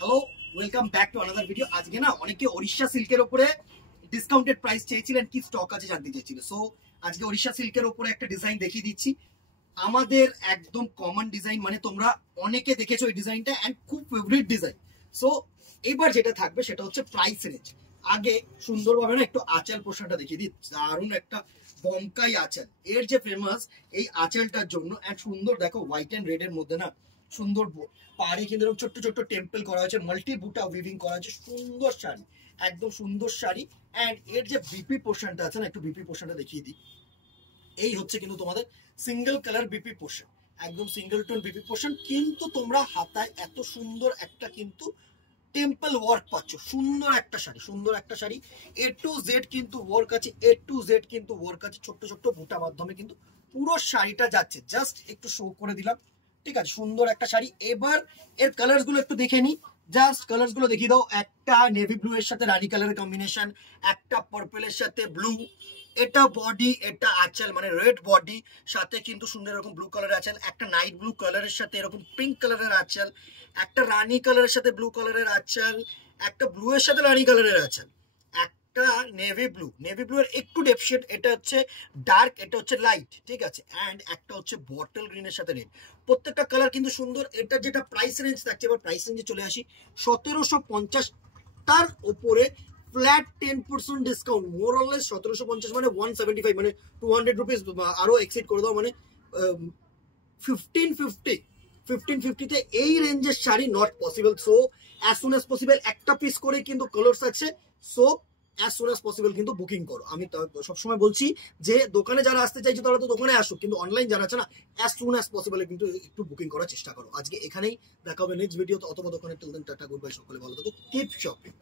Hello, welcome back to another video. আজকে না অনেকে ওড়িশা সিল্কের উপরে ডিসকাউন্টেড প্রাইস চেয়েছিলেন, কি স্টক আছে জানতে চেয়েছিল। সো আজকে ওড়িশা সিল্কের উপরে একটা ডিজাইন দেখিয়ে দিচ্ছি, আমাদের একদম কমন ডিজাইন, মানে তোমরা অনেকে দেখেছো এই ডিজাইনটা এন্ড খুব ফেভারিট ডিজাইন। সো এবার যেটা থাকবে সেটা হচ্ছে প্রাইস রেঞ্জ। আগে সুন্দরভাবে না একটু আঁচল পোর্শনটা দেখিয়ে দিই, দারুণ একটা বমকাই আঁচল, এর যে ফেমাস এই আঁচলটার জন্য। এন্ড সুন্দর দেখো হোয়াইট এন্ড রেড এর মধ্যে না সুন্দর পাড়ে কিন্তু ছোট্ট ছোট্ট টেম্পল করা হয়েছে, মাল্টি বুটা উইভিং করা হয়েছে, সুন্দর শাড়ি, একদম সুন্দর শাড়ি। এন্ড এর যে বিপি পোর্শনটা আছে না, একটু বিপি পোর্শনটা দেখিয়ে দিই। এই হচ্ছে কিন্তু তোমাদের সিঙ্গেল কালার বিপি পোর্শন, একদম সিঙ্গেল টোন বিপি পোর্শন, কিন্তু তোমরা হাতায় এত সুন্দর একটা কিন্তু টেম্পল ওয়ার্ক পাচ্ছ। সুন্দর একটা শাড়ি, সুন্দর একটা শাড়ি, এ টু জেড কিন্তু ওয়ার্ক আছে, এ টু জেড কিন্তু ওয়ার্ক আছে, ছোট্ট ছোট্ট বুটা মাধ্যমে কিন্তু পুরো শাড়িটা যাচ্ছে। জাস্ট একটু শো করে দিলাম, ঠিক আছে, সুন্দর একটা শাড়ি। এবার এর কালার্স গুলো একটু দেখে নি, জাস্ট কালার্স গুলো দেখিয়ে দাও। একটা নেভি ব্লু এর সাথে রানী কালারের কম্বিনেশন, একটা পার্পলের সাথে ব্লু, এটা বডি, এটা আঁচল, মানে রেড বডি সাথে কিন্তু সুন্দর এরকম ব্লু কালারের আঁচল, একটা নাইট ব্লু কালারের সাথে এরকম পিঙ্ক কালারের আঁচল, একটা রানী কালারের সাথে ব্লু কালারের আঁচল, একটা ব্লু এর সাথে রানী কালারের আঁচল, একটা নেভি ব্লু, নেভি ব্লু এর একটু ডেপ শেড, এটা হচ্ছে ডার্ক, এটা হচ্ছে লাইট, ঠিক আছে, এন্ড একটা হচ্ছে বটল গ্রিনের সাথে রেড। প্রত্যেকটা কালার কিন্তু সুন্দর। এটা যেটা প্রাইস রেঞ্জ থাকছে, এবার প্রাইস রেঞ্জে চলে আসি, 1750, তার উপরে ফ্ল্যাট 10% ডিসকাউন্ট, মোর অরলেস 1750 মানে 175, মানে 200 রুপিস আরো এক্সিড করে দাও, মানে 1550, 1550-তে এই রেঞ্জের sari not possible. So as soon as possible, একটা পিস করে কিন্তু কালার্স আছে। So as soon as possible কিন্তু বুকিং করো। আমি সবসময় বলছি যে দোকানে যারা আসতে চাইছো তারা তো দোকানে আসো, কিন্তু অনলাইন যারা আছে না, অ্যাজ সুন অ্যাজ পসিবল কিন্তু একটু বুকিং করার চেষ্টা করো। আজকে এখানেই দেখা হবে নেক্সট ভিডিওতে, অথবা দোকানে। Till then tata, good bye, সকলে ভালো থাকো, কিপ শপিং।